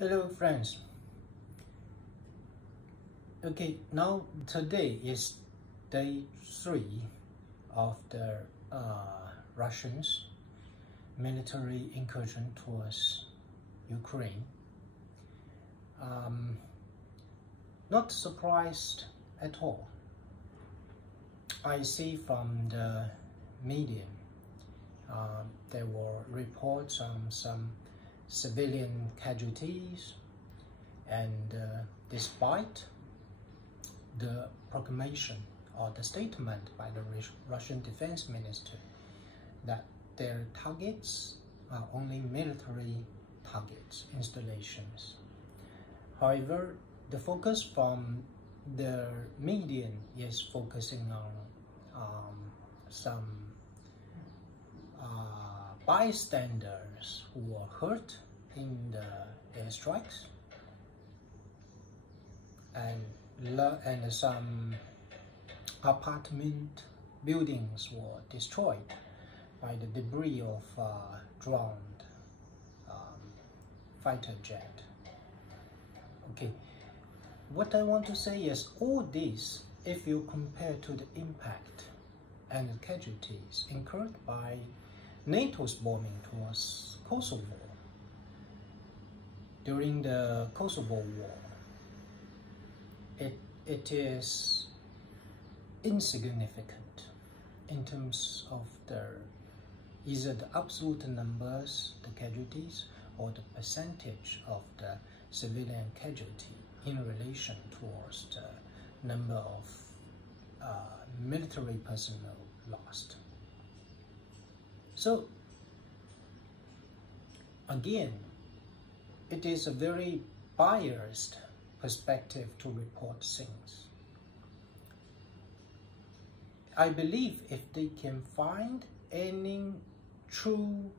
Hello friends. Okay, now today is day 3 of the Russians military incursion towards Ukraine. Not surprised at all. I see from the media there were reports on some civilian casualties, and despite the proclamation or the statement by the Russian Defense Minister that their targets are only military targets, installations. However, the focus from the media is focusing on some bystanders who were hurt in the airstrikes, and some apartment buildings were destroyed by the debris of drowned fighter jet. Okay, what I want to say is all this, if you compare to the impact and the casualties incurred by NATO's bombing towards Kosovo during the Kosovo War, it is insignificant in terms of either the absolute numbers, the casualties, or the percentage of the civilian casualty in relation towards the number of military personnel lost. So again, it is a very biased perspective to report things. I believe if they can find any true,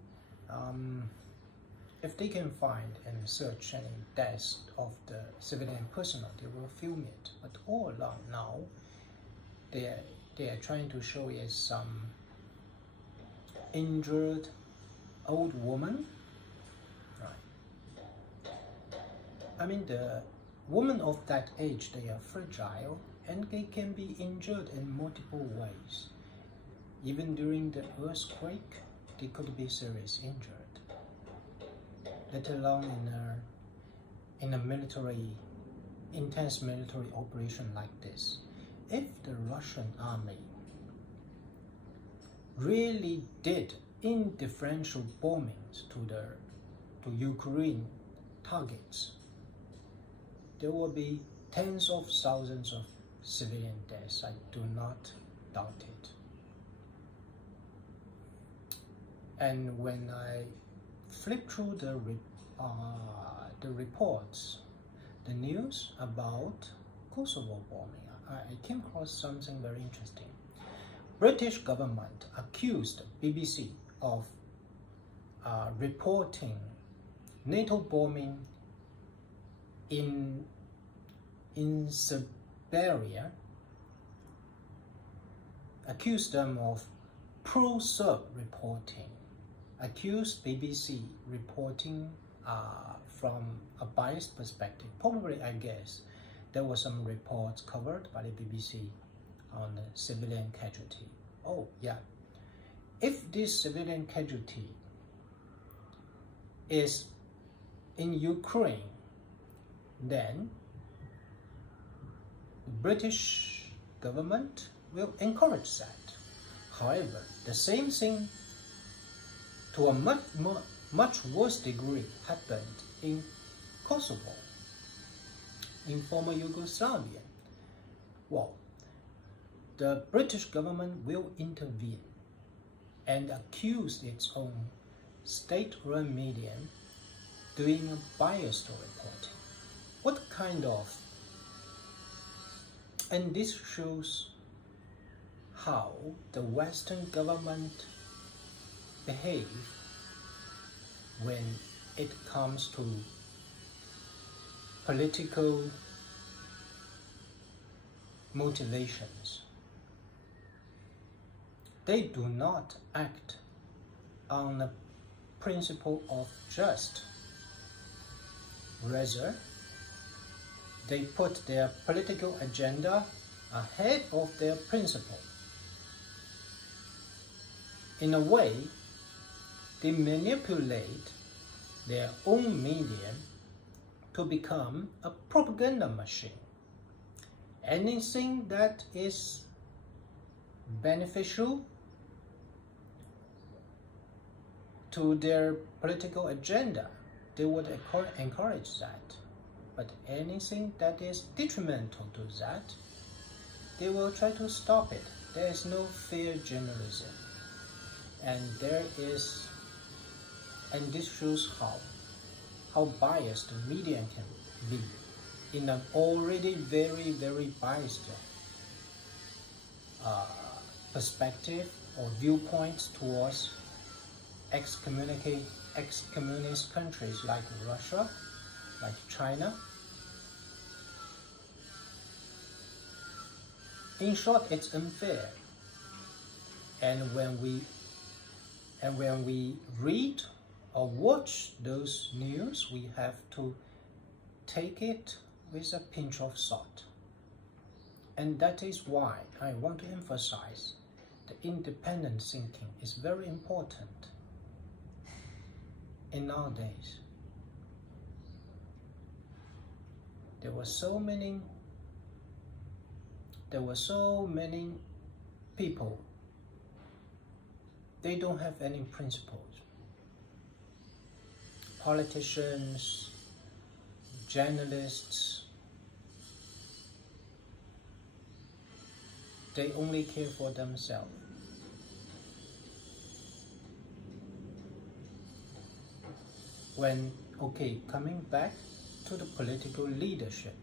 if they can find and search any deaths of the civilian personnel, they will film it. But all along now, they are trying to show is some injured old woman. Right. I mean, the women of that age, they are fragile and they can be injured in multiple ways. Even during the earthquake, they could be seriously injured, let alone in a intense military operation like this. If the Russian army really did indifferential bombings to Ukraine targets, there will be tens of thousands of civilian deaths. I do not doubt it. And when I flip through the reports, the news about Kosovo bombing, I came across something very interesting. British government accused BBC of reporting NATO bombing in Siberia, accused them of pro-Serb reporting, accused BBC reporting from a biased perspective. Probably, I guess, there were some reports covered by the BBC on the civilian casualty. Oh yeah, if this civilian casualty is in Ukraine, then the British government will encourage that. However, the same thing to a much worse degree happened in Kosovo, in former Yugoslavia. Well, the British government will intervene and accuse its own state-run media doing a biased reporting. What kind of... And this shows how the Western government behave when it comes to political motivations. They do not act on the principle of just Rather, they put their political agenda ahead of their principle. In a way, they manipulate their own medium to become a propaganda machine. Anything that is beneficial to their political agenda, they would encourage that. But anything that is detrimental to that, they will try to stop it. There is no fair journalism. And this shows how biased the media can be in an already very, very biased perspective or viewpoints towards ex-communist countries like Russia, like China. In short, it's unfair. And when we read or watch those news, we have to take it with a pinch of salt. And that is why I want to emphasize the independent thinking is very important in nowadays. There were so many people, they don't have any principles. Politicians, journalists, they only care for themselves. Coming back to the political leadership,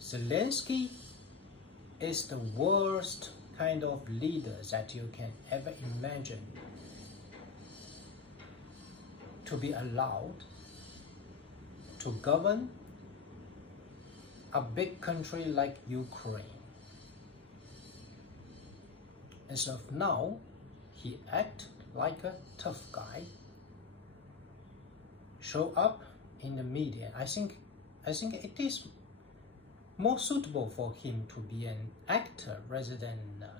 Zelensky is the worst kind of leader that you can ever imagine to be allowed to govern a big country like Ukraine. As of now, he acts like a tough guy, show up in the media. I think it is more suitable for him to be an actor rather than a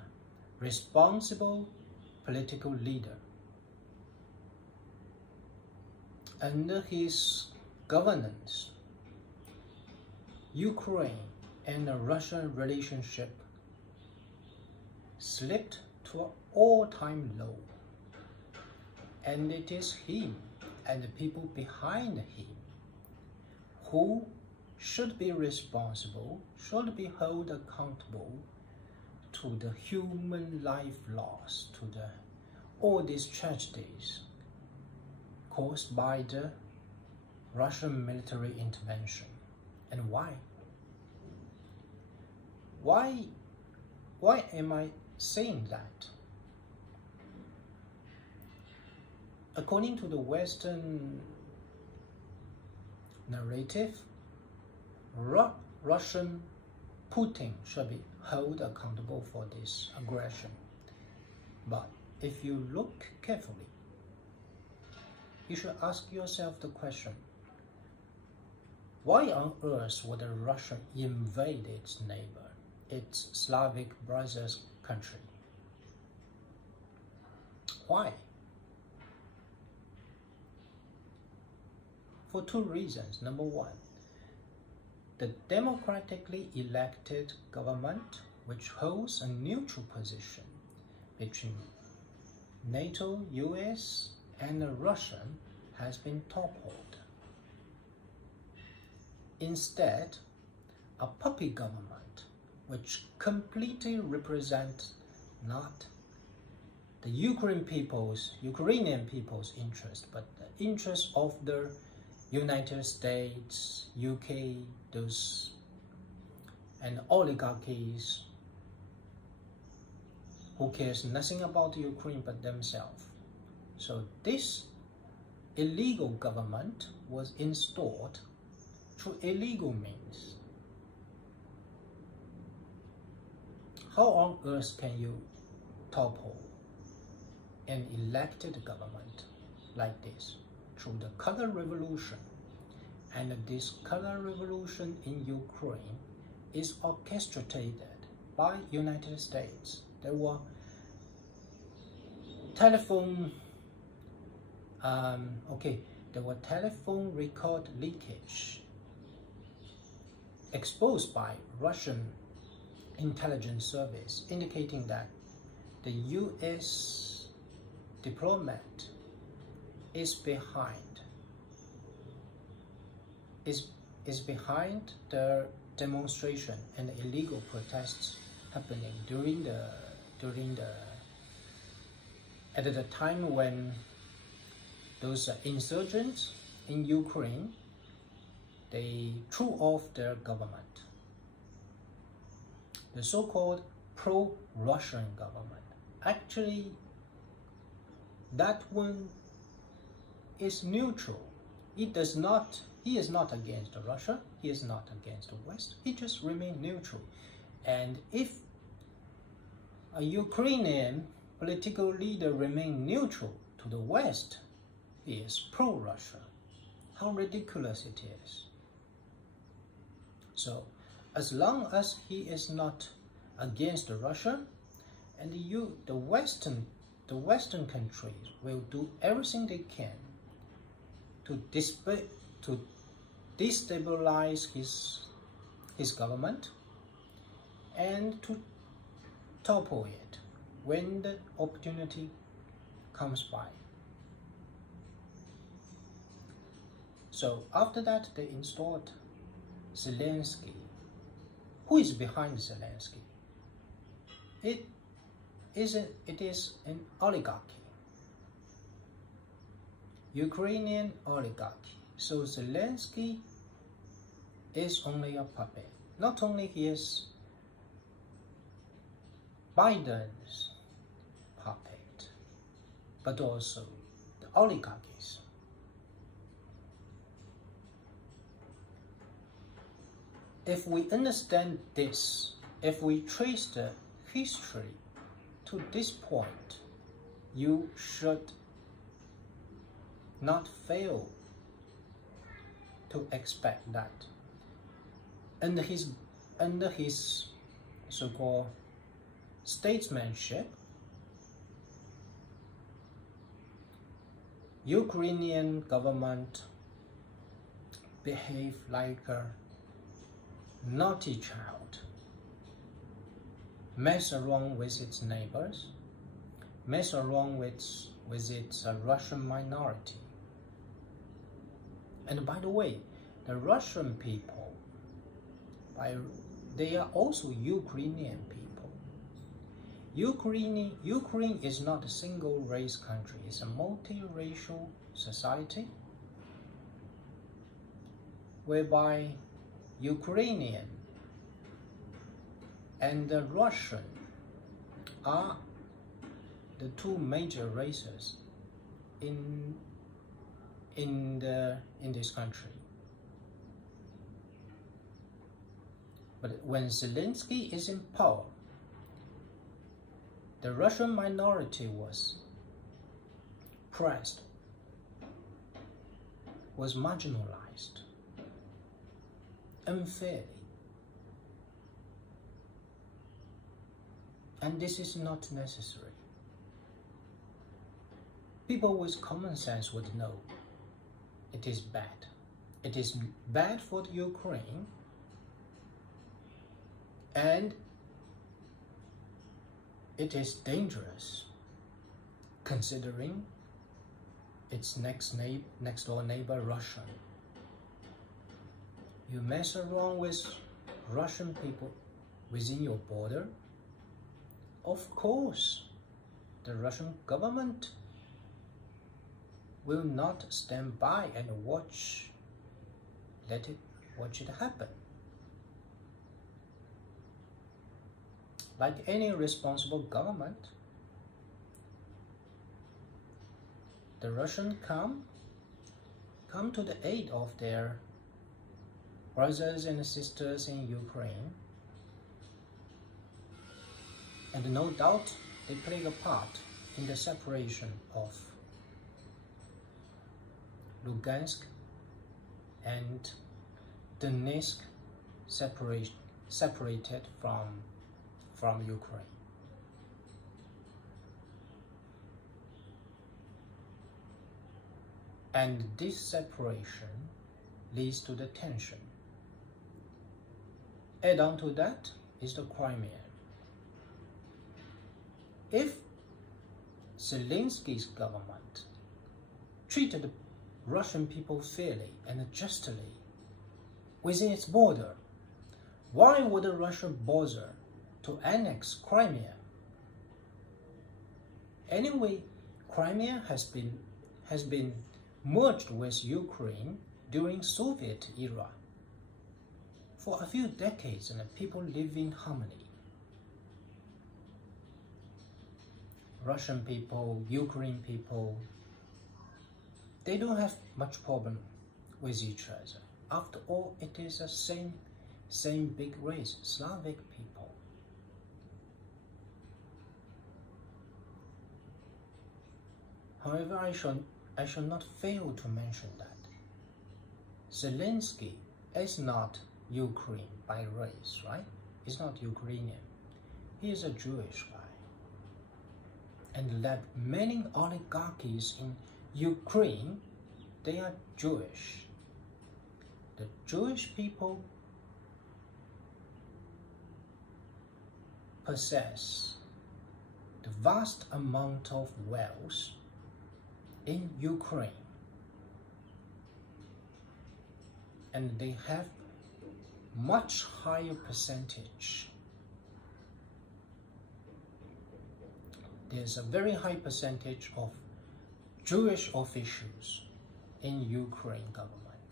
responsible political leader. Under his governance, Ukraine and the Russian relationship slipped to an all-time low. And it is him and the people behind him who should be responsible, should be held accountable to the human life loss, to all these tragedies caused by the Russian military intervention. And why? Why am I saying that? According to the Western narrative, Russian Putin should be held accountable for this aggression. But if you look carefully, you should ask yourself the question, why on earth would Russia invade its neighbor, its Slavic brothers country? Why? For two reasons. Number one, the democratically elected government, which holds a neutral position between NATO, US, and Russia, has been toppled. Instead, a puppet government, which completely represents not the Ukrainian people's interest, but the interest of the United States, UK, and oligarchies who cares nothing about Ukraine but themselves. So this illegal government was installed through illegal means. How on earth can you topple an elected government like this? Through the color revolution, And this color revolution in Ukraine is orchestrated by United States. There were telephone record leakage exposed by Russian intelligence service, indicating that the US diplomat is behind the demonstration and illegal protests happening at the time when those insurgents in Ukraine, they threw off their government, the so-called pro-Russian government. Actually, that one is neutral. He is not against Russia, he is not against the West, he just remains neutral. And if a Ukrainian political leader remains neutral to the West, he is pro-Russia. How ridiculous it is. So, as long as he is not against Russia, and the Western countries will do everything they can to destabilize his government and to topple it when the opportunity comes by. So after that, they installed Zelensky. Who is behind Zelensky? It is an oligarchy, Ukrainian oligarchy. So Zelensky is only a puppet. Not only he is Biden's puppet, but also the oligarchies. If we understand this, if we trace the history to this point, you should not fail to expect that under his so-called statesmanship, Ukrainian government behave like a naughty child, mess around with its neighbors, mess around with its Russian minority. And by the way, the Russian people, they are also Ukrainian people. Ukraine is not a single race country, it's a multiracial society whereby Ukrainian and the Russian are the two major races in this country. But when Zelensky is in power, the Russian minority was pressed, was marginalized unfairly. And this is not necessary. People with common sense would know it is bad. It is bad for the Ukraine, and it is dangerous considering its next door neighbor, Russia. You mess around with Russian people within your border, of course, the Russian government will not stand by and watch it happen. Like any responsible government, the Russians come to the aid of their brothers and sisters in Ukraine, and no doubt they play a part in the separation of Lugansk and Donetsk separated from Ukraine. And this separation leads to the tension. Add on to that is the Crimea. If Zelensky's government treated Russian people fairly and justly within its border, why would Russia bother to annex Crimea? Anyway, Crimea has been merged with Ukraine during Soviet era for a few decades, and people live in harmony. Russian people, Ukraine people, they don't have much problem with each other. After all, it is the same big race, Slavic people. However, I shall not fail to mention that Zelensky is not Ukraine by race, right? He's not Ukrainian. He is a Jewish guy. And like many oligarchies in Ukraine, they are Jewish. The Jewish people possess the vast amount of wealth in Ukraine, and they have much higher percentage. There's a very high percentage of Jewish officials in Ukraine government.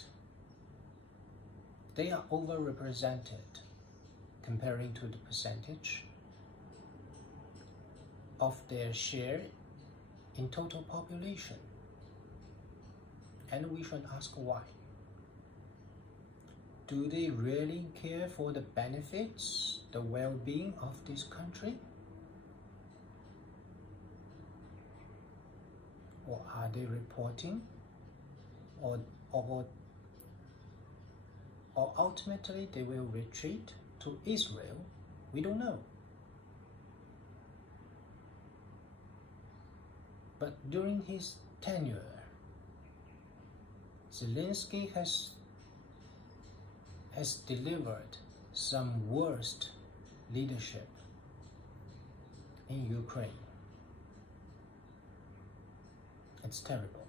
They are overrepresented comparing to the percentage of their share in total population. And we should ask why. Do they really care for the benefits, the well-being of this country? Or are they reporting, or ultimately they will retreat to Israel? We don't know. But during his tenure, Zelensky has delivered some worst leadership in Ukraine. It's terrible.